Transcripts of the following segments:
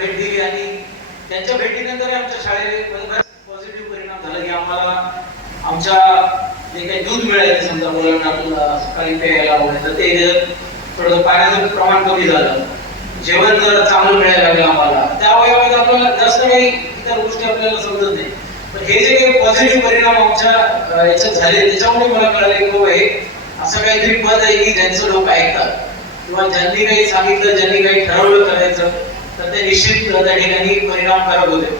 भेट दिली आणि त्यांच्या भेटीनंतर आमच्या शाळेमध्ये पॉझिटिव्ह परिणाम झाला की आम्हाला आमच्या जे काही दूध मिळायचं समजा मुलांना आपल्याला सकाळी प्यायला वगैरे ते थोडं पाण्याचं प्रमाण कमी झालं जेवण जर चांगलं मिळायला लागलं आम्हाला त्या वयामध्ये आपल्याला जास्त काही इतर गोष्टी आपल्याला समजत नाही पण हे जे काही पॉझिटिव्ह परिणाम आमच्या याच्यात झाले त्याच्यामुळे मला कळले की बाबा हे असं काहीतरी पद आहे की ज्यांचं लोक ऐकतात किंवा ज्यांनी काही सांगितलं ज्यांनी काही ठरवलं करायचं तर ते निश्चित त्या ठिकाणी परिणाम करत होते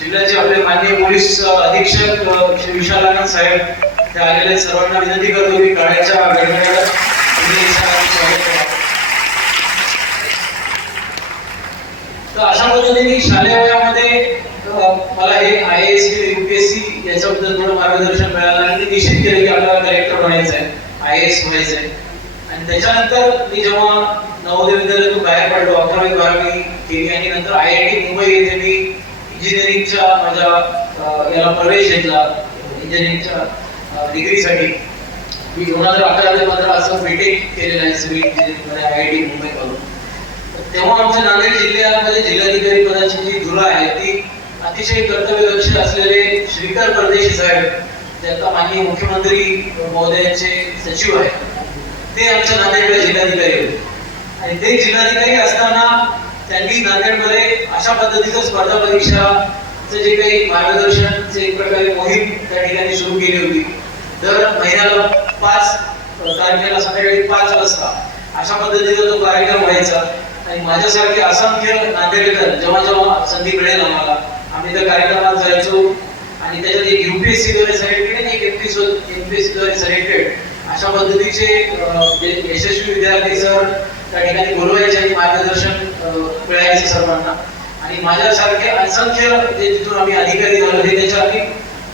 जिल्ह्याचे आपले माननीय पोलीस अधीक्षक श्री विशालानंद साहेब ते आलेले सर्वांना विनंती करतो की गाड्याच्या तर अशा पद्धतीने शालेय वयामध्ये मला हे आय एस सी युपीएससी याच्याबद्दल थोडं मार्गदर्शन मिळालं आणि निश्चित केलं की आपल्याला कलेक्टर व्हायचं आहे आय एस व्हायचं आहे आणि त्याच्यानंतर मी जेव्हा नवोदय विद्यालयातून बाहेर पडलो अकरावी बारावी केली आणि नंतर आय आय टी मुंबई येथे मी इंजिनिअरिंगच्या माझ्या याला प्रवेश घेतला इंजिनिअरिंगच्या डिग्रीसाठी मी दोन हजार अकरा ते असं बीटेक केलेलं आहे civil engineering I I T मधून तेव्हा आमच्या नांदेड जिल्ह्यामध्ये जिल्हाधिकारी पदाची जी धुरा आहे ती अतिशय कर्तव्यदक्ष असलेले श्रीकर परदेशी साहेब जे आता माननीय मुख्यमंत्री महोदयांचे सचिव आहेत ते आमच्या नांदेडला जिल्हाधिकारी होते आणि ते जिल्हाधिकारी असताना त्यांनी नांदेडमध्ये अशा पद्धतीचं स्पर्धा परीक्षाचं जे काही मार्गदर्शनचे एक प्रकारे मोहीम त्या ठिकाणी सुरू केली होती दर महिन्याला पाच तारखेला संध्याकाळी पाच वाजता अशा पद्धतीचा तो कार्यक्रम व्हायचा आणि माझ्यासारखे असंख्य नांदेडकर जेव्हा जेव्हा संधी मिळेल आम्हाला आम्ही त्या कार्यक्रमात जायचो आणि त्याच्यात एक युपीएससी द्वारे सिलेक्टेड आणि एक एमपीएससी द्वारे सिलेक्टेड अशा पद्धतीचे यशस्वी विद्यार्थी सर त्या ठिकाणी आणि मार्गदर्शन मिळायचं सर्वांना आणि माझ्यासारखे असंख्य जे म्हणजे तिथून आम्ही अधिकारी झालो हे त्याच्या आम्ही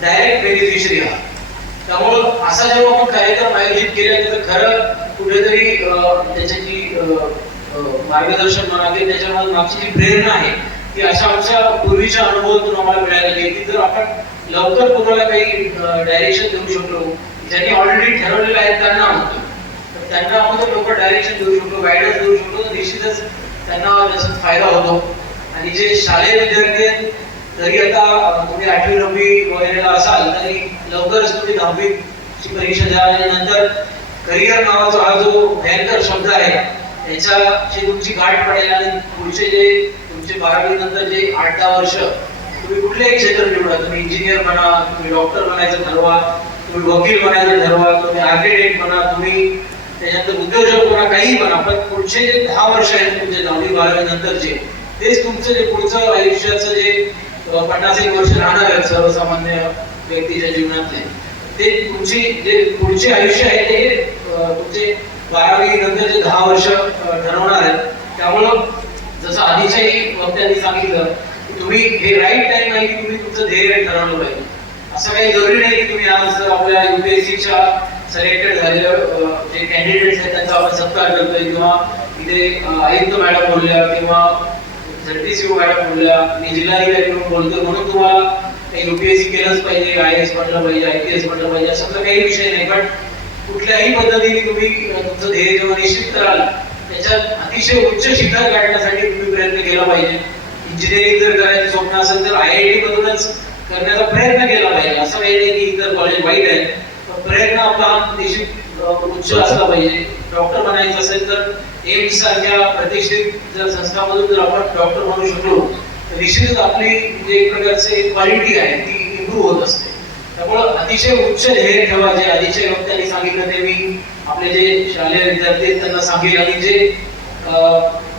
डायरेक्ट बेनिफिशरी आहात त्यामुळं असा जेव्हा आपण कार्यक्रम आयोजित केला तर खरं कुठेतरी त्याच्याची मार्गदर्शन म्हणा की त्याच्यामध्ये मागची जी प्रेरणा आहे ती अशा आमच्या पूर्वीच्या अनुभवातून आम्हाला मिळायला गेली जर आपण लवकर कोणाला काही डायरेक्शन देऊ शकलो ज्यांनी ऑलरेडी ठरवलेलं आहे त्यांना म्हणतो त्यांना आपण लोक डायरेक्शन देऊ शकतो गायडन्स देऊ शकतो निश्चितच त्यांना त्याचा फायदा होतो आणि जे शालेय विद्यार्थी आहेत तरी आता तुम्ही आठवी नववी वगैरेला असाल तरी लवकरच तुम्ही दहावीची परीक्षा द्या आणि नंतर करिअर नावाचा हा जो भयंकर शब्द आहे त्याच्याची तुमची गाठ पडेल आणि पुढचे जे तुमचे बारावी नंतर जे आठ दहा वर्ष तुम्ही कुठलेही क्षेत्र निवडा तुम्ही इंजिनियर म्हणा तुम्ही डॉक्टर बनायचं ठरवा तुम्ही वकील बनायचं ठरवा तुम्ही आर्किटेक्ट म्हणा तुम्ही त्याच्यानंतर उद्योजक कोणा काही म्हणा पण पुढचे जे दहा वर्ष आहेत तुमचे दहावी बारावी नंतरचे तेच तुमचं जे पुढचं आयुष्याचं जे पन्नास एक वर्ष राहणार आहेत सर्वसामान्य व्यक्तीच्या जीवनातले ते तुमची जे पुढचे आयुष्य आहे ते तुमचे बारावी नंतर जे दहा वर्ष ठरवणार आहेत त्यामुळं जसं आधीच्याही वक्त्यांनी सांगितलं तुम्ही हे राईट टाइम आहे की तुम्ही तुमचं ध्येय ठरवलं पाहिजे असं काही जरुरी नाही की तुम्ही आज आपल्या युपीएससीच्या सिलेक्टेड झालेलं जे कॅन्डिडेट्स आहेत त्यांचा आपण सत्कार करतोय किंवा इथे आयुक्त मॅडम बोलल्या किंवा झडपीसीओ मॅडम बोलल्या मी जिल्हाधिकारी बोलतो म्हणून तुम्हाला युपीएससी केलंच पाहिजे आय एस म्हटलं पाहिजे आय पी एस म्हटलं पाहिजे असं काही विषय नाही पण कुठल्याही पद्धतीने तुम्ही तुमचं ध्येय जेव्हा निश्चित कराल त्याच्यात अतिशय उच्च शिखर काढण्यासाठी तुम्ही प्रयत्न केला पाहिजे इंजिनिअरिंग जर करायचं स्वप्न असेल तर आय आय टी मधूनच करण्याचा प्रयत्न केला पाहिजे असं काही नाही की इतर कॉलेज वाईट आहे प्रयत्न आपला देशी उच्च असला पाहिजे डॉक्टर बनायचं असेल तर एम्स सारख्या प्रतिष्ठित जर संस्थामधून जर आपण डॉक्टर बनू शकलो तर निश्चितच आपली जे एक प्रकारचे क्वालिटी आहे ती इम्प्रूव्ह होत असते त्यामुळे अतिशय उच्च ध्येय ठेवा जे अतिशय वक्त्यांनी सांगितलं ते मी आपले जे शालेय विद्यार्थी त्यांना सांगेल आणि जे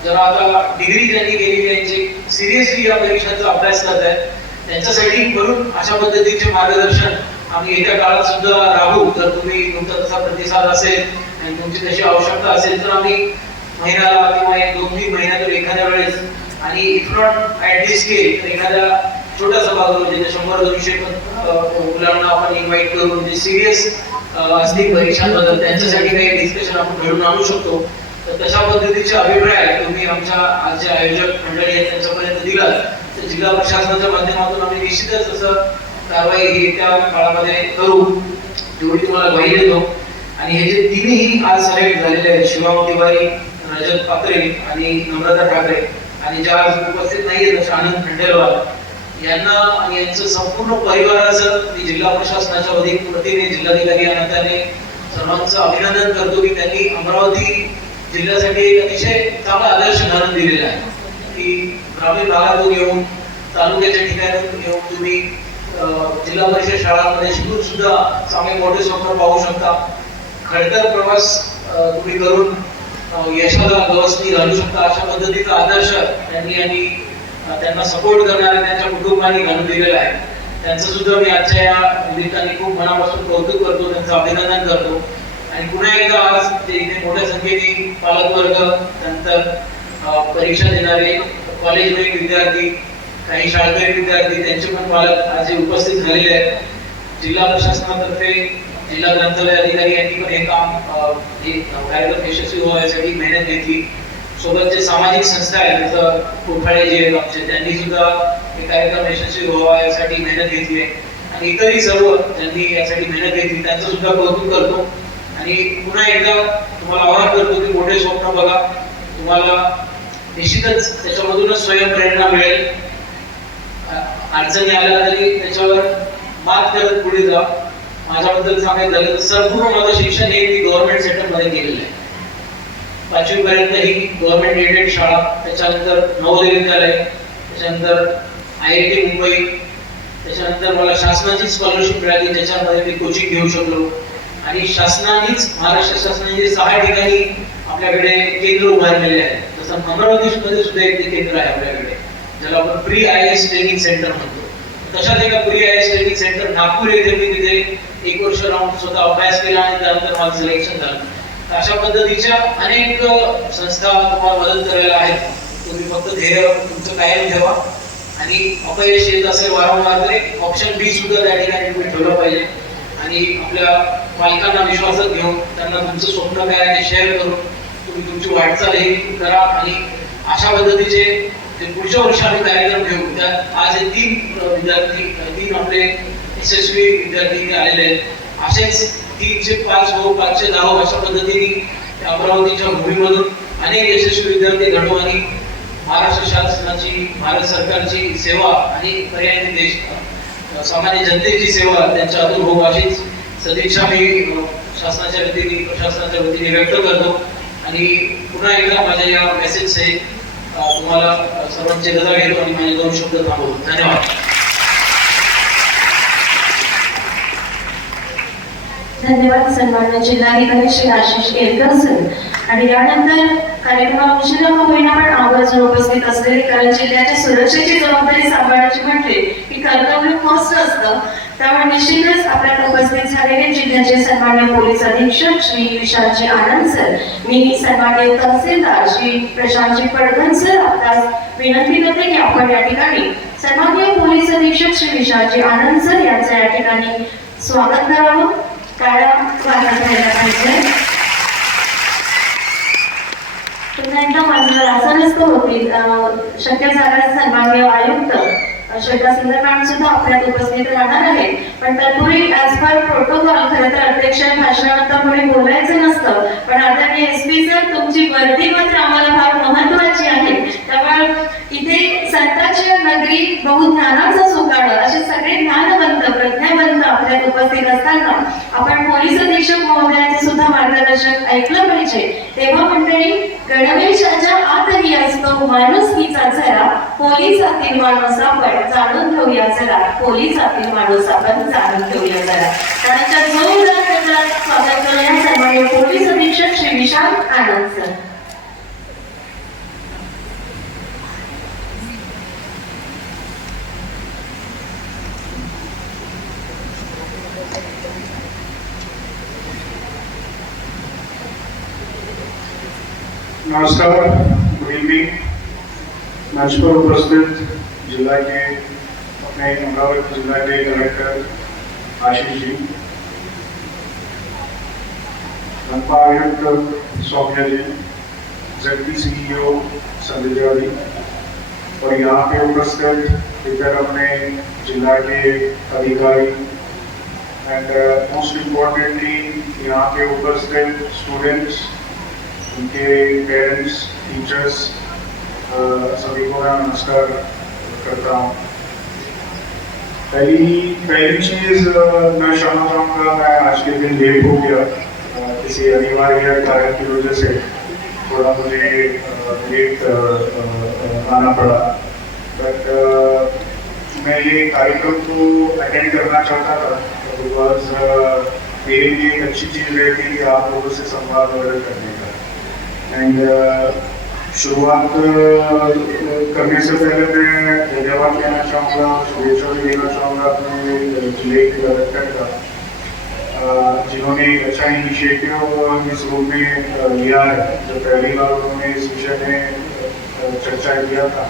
जरा आता डिग्री ज्यांनी केली त्यांचे सिरियसली या परीक्षांचा अभ्यास करत आहेत त्यांच्यासाठी करून अशा पद्धतीचे मार्गदर्शन आणि येत्या काळात सुद्धा राहू तर तुम्ही तुमचा तसा प्रतिसाद असेल आणि तुमची तशी आवश्यकता असेल तर आम्ही महिन्याला किंवा एक दोन तीन महिन्यातून एखाद्या वेळेस आणि if not at this scale तर एखाद्या छोट्या भाग म्हणजे शंभर दोनशे मुलांना आपण इन्व्हाइट करून जे सिरियस असतील परीक्षांबद्दल त्यांच्यासाठी काही डिस्कशन आपण घडून आणू शकतो तर तशा पद्धतीचे अभिप्राय तुम्ही आमच्या आजच्या आयोजक मंडळी आहेत त्यांच्यापर्यंत दिला तर जिल्हा प्रशासनाच्या माध्यमातून आम्ही निश्चितच असं कारवाई ही त्या काळामध्ये करू एवढी तुम्हाला ग्वाही देतो आणि हे जे तिन्ही आज सिलेक्ट झालेले आहेत शिवाम तिवारी रजत पात्रे आणि नम्रता ठाकरे आणि ज्या उपस्थित नाही आहेत आनंद खंडेलवाल यांना आणि यांचं संपूर्ण परिवाराचं मी जिल्हा प्रशासनाच्या वतीने प्रतिने जिल्हाधिकारी आनंदाने सर्वांचं अभिनंदन करतो की त्यांनी अमरावती जिल्ह्यासाठी एक अतिशय चांगला आदर्श उदाहरण दिलेला आहे की ग्रामीण भागातून येऊन तालुक्याच्या ठिकाणी येऊन तुम्ही जिल्हा परिषद शाळांमध्ये शिकून सुद्धा चांगले मोठे स्वप्न पाहू शकता खडतर प्रवास तुम्ही करून यशाला गवस्ती घालू शकता अशा पद्धतीचा आदर्श त्यांनी आणि त्यांना सपोर्ट करणाऱ्या त्यांच्या कुटुंबांनी घालून दिलेला आहे त्यांचं सुद्धा मी आजच्या या निमित्ताने खूप मनापासून कौतुक करतो त्यांचं अभिनंदन करतो आणि पुन्हा एकदा आज ते इथे मोठ्या संख्येने पालक वर्ग नंतर परीक्षा देणारे कॉलेजमधील विद्यार्थी काही शाळकरी विद्यार्थी त्यांचे पण पालक आज उपस्थित झालेले आहेत जिल्हा प्रशासनातर्फे जिल्हा ग्रंथालय अधिकारी यांनी पण हे काम कार्यक्रम यशस्वी होण्यासाठी मेहनत घेतली सोबत जे सामाजिक संस्था आहेत जसं कोफाळे जे आहेत आमचे त्यांनी सुद्धा हे कार्यक्रम यशस्वी व्हावा यासाठी मेहनत घेतली आहे आणि इतरही सर्व ज्यांनी यासाठी मेहनत घेतली त्यांचं सुद्धा कौतुक करतो आणि पुन्हा एकदा तुम्हाला आवाहन करतो की मोठे स्वप्न बघा तुम्हाला निश्चितच त्याच्यामधूनच स्वयंप्रेरणा मिळेल अडचणी आल्या तरी त्याच्यावर मात करत पुढे जा माझ्याबद्दल सांगायचं झालं तर संपूर्ण माझं शिक्षण हे मी गव्हर्नमेंट मध्ये केलेलं आहे पाचवीपर्यंत ही गव्हर्नमेंट एडेड शाळा त्याच्यानंतर विद्यालय त्याच्यानंतर आय आय टी मुंबई त्याच्यानंतर मला शासनाची स्कॉलरशिप मिळाली त्याच्यामध्ये मी कोचिंग घेऊ शकलो आणि शासनानेच महाराष्ट्र शासनाने सहा ठिकाणी आपल्याकडे केंद्र उभारलेले आहेत तसं अमरावतीमध्ये सुद्धा एक केंद्र आहे आपल्याकडे ज्याला आपण pre I S training centre म्हणतो तशाच एका pre I S training centre Nagpur येथे मी तिथे एक वर्ष राहून स्वतः अभ्यास केला आणि त्यानंतर माझं सिलेक्शन झालं अशा पद्धतीच्या अनेक संस्था तुम्हाला मदत करायला आहेत तुम्ही फक्त ध्येय तुमचं कायम ठेवा आणि अपयश येत असेल वारंवार ते ऑप्शन बी सुद्धा त्या ठिकाणी तुम्ही ठेवलं पाहिजे आणि आपल्या पालकांना विश्वासात घेऊन त्यांना तुमचं स्वप्न काय आहे शेअर करून तुम्ही तुमची वाटचाल हे करा आणि अशा पद्धतीचे ते पुढच्या वर्षी आम्ही कार्यक्रम घेऊ आज हे तीन विद्यार्थी तीन आपले यशस्वी विद्यार्थी आलेले आहेत असेच तीनशे पाच हो पाचशे दहा हो, अशा पद्धतीने अमरावतीच्या भूमीमधून अनेक यशस्वी विद्यार्थी घडवून आणि महाराष्ट्र शासनाची भारत सरकारची सेवा आणि पर्यायी देश सामान्य जनतेची सेवा त्यांच्या अनुभव होऊ अशीच सदिच्छा मी शासनाच्या वतीने प्रशासनाच्या वतीने व्यक्त करतो आणि पुन्हा एकदा माझ्या या मेसेज आहे तुम्हाला सर्वांचे गजा घेतो आणि माझे दोन शब्द थांबवतो धन्यवाद धन्यवाद सन्मान्य जिल्हाधिकारी श्री आशिष केरकर सर आणि यानंतर कार्यक्रमाविषयी होईना पण आवर्जून उपस्थित असलेले कारण जिल्ह्याच्या सुरक्षेची जबाबदारी सांभाळण्याची म्हटले की कर्तव्य मस्त असतं त्यामुळे निश्चितच आपल्याला उपस्थित झालेले जिल्ह्याचे सन्मान्य पोलीस अधीक्षक श्री विशालजी आनंद सर मी सन्मान्य तहसीलदार श्री प्रशांतजी पडघन सर आता विनंती करते की आपण या ठिकाणी सन्मान्य पोलीस अधीक्षक श्री विशालजी आनंद सर यांचं या ठिकाणी स्वागत करावं कारण स्वागत पाहिजे पुन्हा एकदा असं नसतं होतील शक्य झाल्यास सन्मान्य आयुक्त श्रद्धा सुंदर मॅम सुद्धा आपल्यात उपस्थित राहणार आहे पण तत्पूर्वी ऍज पर प्रोटोकॉल खरं तर अध्यक्ष भाषणानंतर कोणी बोलायचं नसतं पण आता एस पी सर तुमची वर्दी मात्र आम्हाला फार महत्वाची आहे त्यामुळे इथे संताची नगरी बहु ज्ञानाचं सुकाळ असे सगळे ज्ञानवंत उपस्थित असताना आपण पोलीस अधीक्षक महोदयांचे सुद्धा मार्गदर्शन ऐकलं पाहिजे तेव्हा मंडळी गणवेशाच्या आतही असतो माणुसकीचा पोलीस पोलिसातील माणूस आपण जाणून घेऊया जरा पोलिसातील माणूस आपण जाणून घेऊया जरा त्यांच्या स्वागत करूया सर्वांनी पोलीस अधीक्षक श्री विशाल आनंद सर नमस्कार गुड इवनिंग नागपुर उपस्थित जिला के अपने अमरावती जिला के डायरेक्टर आशीष जी रंपा आयुक्त सौम्या जी जगती सीईओ संजय जी और यहाँ पे उपस्थित इधर अपने जिला के अधिकारी एंड मोस्ट इम्पोर्टेंटली यहाँ पे उपस्थित स्टूडेंट्स उनके पेरेंट्स टीचर्स uh, सभी को मैं नमस्कार करता हूँ पहली पहली चीज़ uh, मैं क्षमा चाहूँगा मैं आज के दिन लेट हो गया uh, किसी अनिवार्य कारण की वजह से थोड़ा मुझे लेट आना पड़ा बट मैं ये कार्यक्रम को अटेंड करना चाहता था बिकॉज मेरे लिए एक अच्छी चीज़ रहती है कि आप लोगों से संवाद वगैरह करने का एंड uh, शुरुआत uh, करने से पहले मैं धन्यवाद कहना चाहूँगा शुभेच्छा भी देना चाहूँगा अपने uh, जिले के कलेक्टर का जिन्होंने एक अच्छा इनिशिएटिव इस रूप में लिया है जो पहली बार उन्होंने इस विषय में चर्चा किया था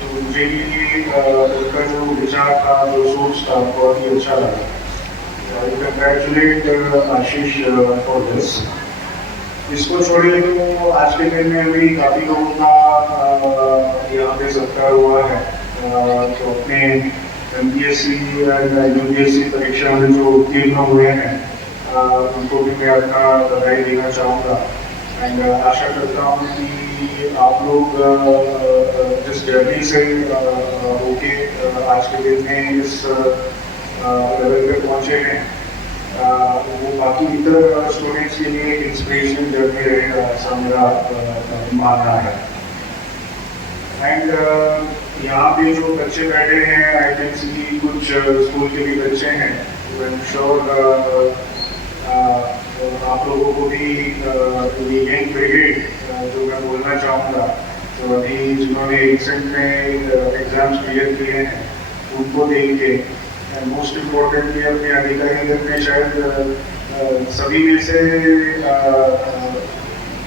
तो मुझे भी उनका जो विचार था जो सोच था बहुत ही अच्छा लगा कंग्रेचुलेट आशीष फॉर दिस इसको छोड़िए तो आज के दिन में भी काफ़ी लोगों का यहाँ पे सत्कार हुआ है तो अपने M P S C U P S C परीक्षा में जो उत्तीर्ण हुए हैं उनको भी मैं अपना बधाई देना चाहूँगा एंड आशा करता हूँ कि आप लोग जिस जर्नी से होके आज के दिन में इस लेवल पे पहुँचे हैं बाकी इधर स्टूडेंट्स के लिए एक इंस्पिरेशन जर्नी रहे ऐसा मेरा मानना है एंड यहाँ पे जो बच्चे बैठे हैं आई कैन सी कुछ स्कूल के भी बच्चे हैं आई एम श्योर आप लोगों को भी यंग ब्रिगेड जो मैं बोलना चाहूँगा तो अभी जिन्होंने रिसेंट में एग्ज़ाम्स क्लियर किए हैं उनको देख के एंड मोस्ट इम्पोर्टेंटली अपने आधिकारिक दल में शायद सभी में से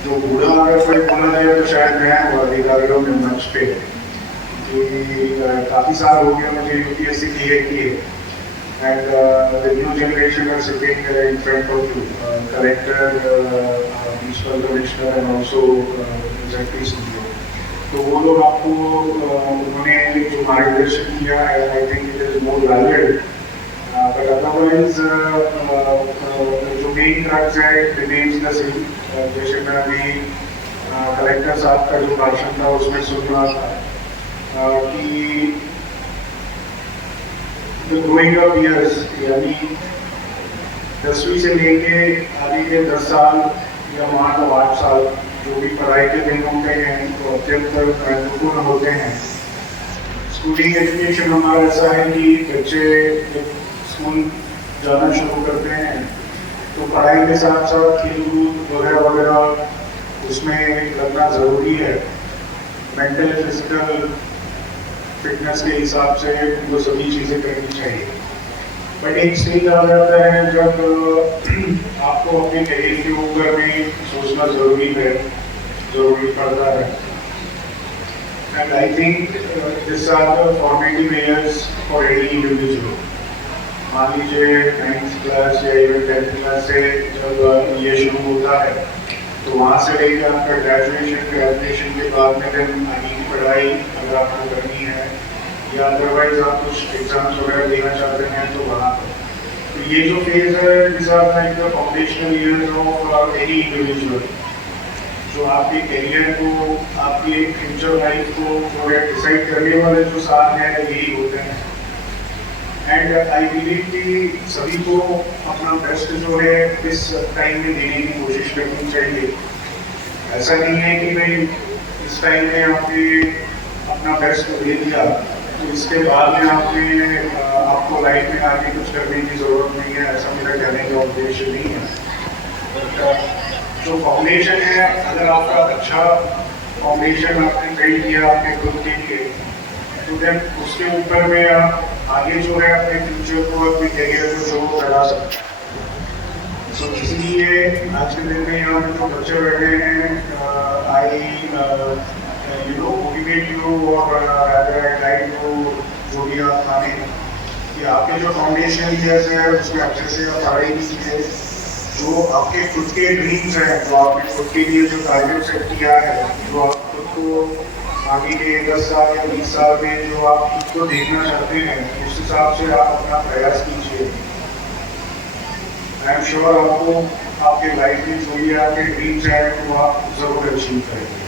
जो बूढ़ा अगर कोई बोला जाए तो शायद मैं वो अधिकारियों में मंच पे है कि काफ़ी साल हो गया मुझे U P S C D A की है and uh, the new generation are sitting uh, in front of you, uh, collector, uh, municipal commissioner, and also uh, executive CEO. तो वो लोग आपको उन्होंने जो मार्गदर्शन किया है I think it is more valid but otherwise जो मेन ड्रग्स है इट रिमेन्स द सेम जैसे मैं अभी कलेक्टर साहब का जो भाषण था उसमें सुन रहा था कि ग्रोइंग ऑफ ईयर्स यानी दसवीं से लेके अभी के दस साल या वहाँ का आठ साल जो भी पढ़ाई के दिन होते हैं तो अत्यंत महत्वपूर्ण होते हैं स्कूलिंग एजुकेशन हमारा ऐसा है कि बच्चे जब स्कूल जाना शुरू करते हैं तो पढ़ाई के साथ साथ खेल कूद वगैरह वगैरह उसमें लगना ज़रूरी है मेंटल फिजिकल फिटनेस के हिसाब से उनको सभी चीज़ें करनी चाहिए बट एक सीन आ जाता है जब आपको अपने करियर के ऊपर भी सोचना जरूरी है जरूरी पड़ता है and I think this are the formative years for any individual मान लीजिए नाइन्थ क्लास या इवन टेंथ क्लास से जब uh, ये शुरू होता है तो वहाँ से लेकर आपका ग्रेजुएशन ग्रेजुएशन के बाद में जब आगे की पढ़ाई अगर आपको करनी या अदरवाइज आप कुछ एग्जाम्स वगैरह देना चाहते हैं तो वहाँ तो ये जो फेज है this are like the foundational years of any individual जो आपके करियर को आपके फ्यूचर लाइफ को थोड़ा डिसाइड करने वाले जो साल हैं यही होते हैं एंड आई बिलीव कि सभी को अपना बेस्ट जो है इस टाइम में देने की कोशिश करनी चाहिए ऐसा नहीं है कि भाई इस टाइम में आपने अपना बेस्ट दे दिया इसके बाद में आपने आपको लाइफ में आगे कुछ करने की ज़रूरत नहीं है ऐसा मेरा कहने का उद्देश्य नहीं है जो फाउंडेशन है अगर आपका अच्छा फाउंडेशन आपने कई किया आपने ग्रुप के लिए तो देन उसके ऊपर में आप आगे जो है अपने फ्यूचर को अपने करियर को जो लगा सकते हैं सो इसलिए आज के दिन में यहाँ जो तो बच्चे बैठे हैं आई और कि uh, आपके जो फाउंडेशन उसमें अच्छे से आप पढ़ाई भी जो आपके खुद के ड्रीम्स हैं जो आपने खुद के लिए जो टारगेट सेट किया है जो आप खुद को आगे के दस साल या बीस साल में जो आप खुद को देखना चाहते हैं उस हिसाब से आप अपना प्रयास कीजिए आई एम श्योर आपको आपके लाइफ में जो भी आपके ड्रीम्स हैं वो आप जरूर अचीव करेंगे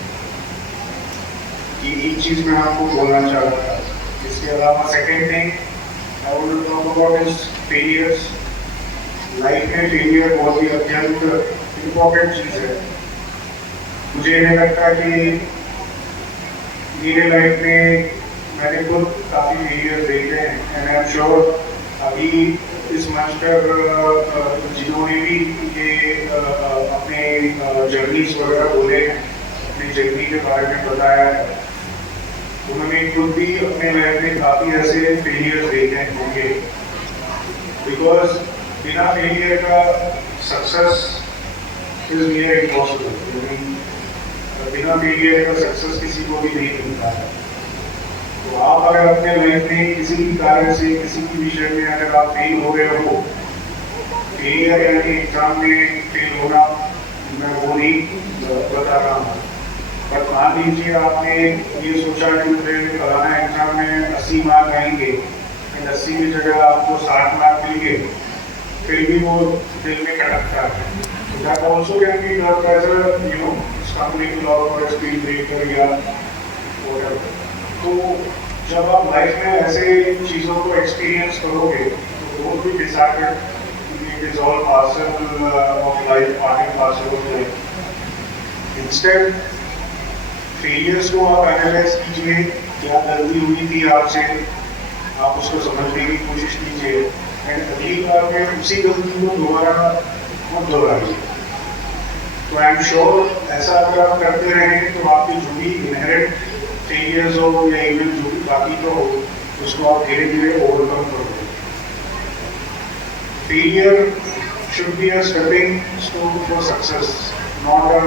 ये एक चीज़ मैं आपको बोलना चाहता था इसके अलावा second thing I would talk about is failures life में फेलियर बहुत ही अत्यंत इम्पोर्टेंट चीज़ है मुझे नहीं लगता कि मेरे लाइफ में मैंने खुद काफ़ी फेलियर देखे हैं एंड आई एम श्योर अभी इस मास्टर जिन्होंने भी ये अपने जर्नीज वगैरह बोले हैं अपनी जर्नी के बारे में बताया है उन्होंने खुद भी अपने लाइफ में काफ़ी ऐसे फेलियर देखे होंगे बिकॉज बिना फेलियर का सक्सेस इज नियर इम्पॉसिबल बिना फेलियर का सक्सेस किसी को भी नहीं मिलता है तो आप अगर अपने लाइफ में किसी भी कार्य से किसी भी विषय में अगर आप फेल हो गए हो फेलियर यानी एग्जाम में फेल होना मैं वो नहीं बता रहा हूँ और मान लीजिए आपने ये सोचा कि मुझे फलाना एग्जाम में अस्सी मार्क आएंगे लेकिन अस्सी की जगह आपको साठ मार्क मिल गए फिर भी वो दिल में कटकता है that तो also can be done as a you know or a speed breaker या whatever. तो जब आप लाइफ में ऐसे चीज़ों को एक्सपीरियंस करोगे तो वो भी decided it is all of life failures को आप एनालाइज कीजिए क्या गलती हुई थी आपसे आप उसको समझने की कोशिश कीजिए एंड अगली बार में उसी गलती को दोबारा मत दोहराइए तो आई एम श्योर ऐसा अगर आप करते रहेंगे तो आपकी जो भी इनहेरिट फेलियर्स हो या इवन जो भी बाकी तो हो उसको आप धीरे धीरे ओवरकम करोगे failure should be a stepping stone for success not a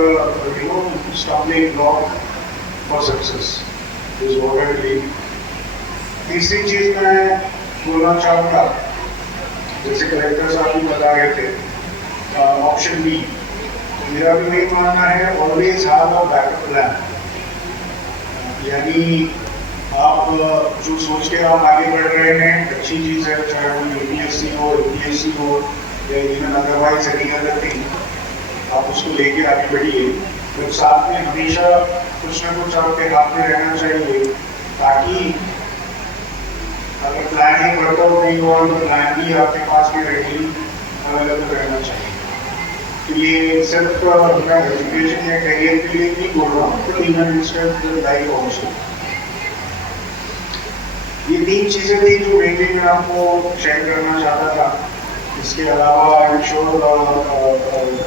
you know stumbling block for success is what तीसरी चीज मैं बोलना चाहूँगा जैसे कलेक्टर साहब भी बता रहे थे ऑप्शन बी तो मेरा भी वही मानना है always have a backup plan यानी आप जो सोच के आप आगे बढ़ रहे हैं अच्छी चीज़ है चाहे वो यू पी एस सी हो यू पी एस सी हो या even otherwise any other thing आप उसको लेके आगे बढ़िए तो साथ में हमेशा कुछ ना कुछ आपके हाथ में रहना चाहिए ताकि अगर प्लान ही वर्कआउट नहीं हो तो प्लान भी आपके पास में रेडी अवेलेबल रहना चाहिए तो ये सिर्फ अपना एजुकेशन या करियर के लिए नहीं बोल रहा हूँ तो इवन इंस्टेंट लाइफ ऑल्सो ये तीन चीज़ें थी जो मेनली मैं आपको शेयर करना चाहता था इसके अलावा आई श्योर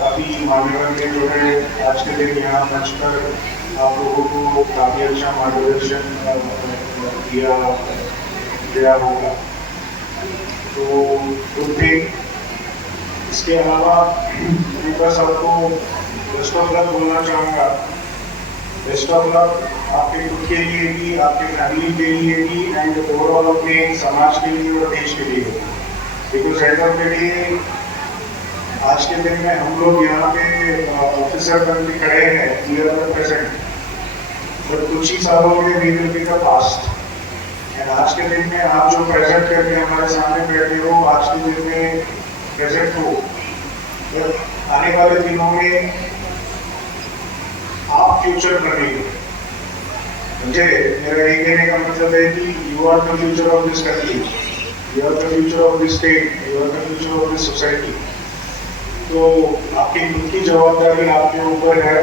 काफी मान्यवर के जो है आज के दिन यहाँ मंच पर आप लोगों को काफ़ी अच्छा मार्गदर्शन दिया गया होगा तो गुड तो इसके अलावा मैं बस आपको बेस्ट ऑफ लक बोलना चाहूँगा बेस्ट ऑफ लक आपके खुद के लिए भी आपके फैमिली के लिए भी एंड ओवरऑल अपने समाज के लिए और देश के लिए बिकॉज एंड के लिए आज के दिन में हम लोग यहाँ पे ऑफिसर बन के खड़े हैं वी प्रेजेंट और कुछ ही सालों में we will be past and आज के दिन में आप जो प्रेजेंट करके हमारे सामने बैठे हो आज के दिन में प्रेजेंट हो तो आने वाले दिनों में आप फ्यूचर बन रही हो मुझे मेरा ये कहने का मतलब है कि you are the future of this country you are the future of this state you are the future of this society तो आपकी खुद की जवाबदारी आपके ऊपर है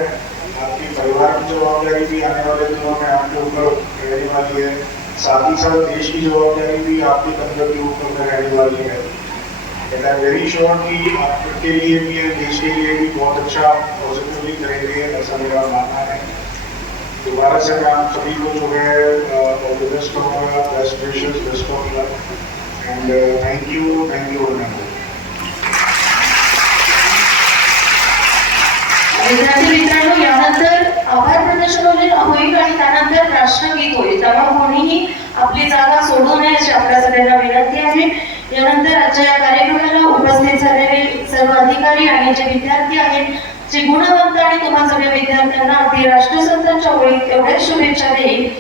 आपके परिवार की जवाबदारी भी आने वाले दिनों में आपके ऊपर रहने वाली है साथ ही साथ देश की जवाबदारी भी आपके कंधों के ऊपर रहने वाली है एंड आई वेरी श्योर कि आपके लिए भी है देश के लिए भी बहुत अच्छा पॉजिटिवली करेंगे ऐसा मेरा मानना है दोबारा से मैं आप सभी को जो है ऑल द बेस्ट कहूँगा बेस्ट विशेष बेस्ट कहूँगा and thank you thank you ma'am मित्रांनो त्यानंतर आभार प्रदर्शन होईल आणि त्यानंतर राष्ट्रगीत होईल त्यामुळे कोणीही आपली जागा सोडू नये अशी आपल्या सगळ्यांना विनंती आहे यानंतर आजच्या या कार्यक्रमाला उपस्थित झालेले सर्व अधिकारी आणि जे विद्यार्थी आहेत जे गुणवंत आणि तुम्हा सगळ्या विद्यार्थ्यांना अगदी राष्ट्रसंतांच्या ओळीत एवढ्याच शुभेच्छा देईल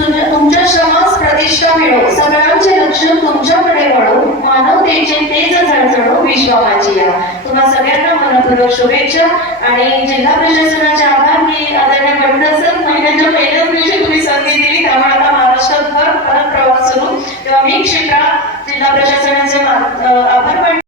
म्हणजे तुमच्या श्रमास प्रतिष्ठा मिळो सगळ्यांचे लक्ष तुमच्याकडे वळो मानवतेचे तेज झळझळो विश्वामाची या तुम्हा सगळ्यांना मनपूर्वक शुभेच्छा आणि जिल्हा प्रशासनाचे आभार की आदरणीय बंड सर महिन्याच्या पहिल्याच दिवशी तुम्ही संधी दिली त्यामुळे आता महाराष्ट्रात परत प्रवास सुरू तेव्हा मी क्षेत्रात जिल्हा प्रशासनाचे आभार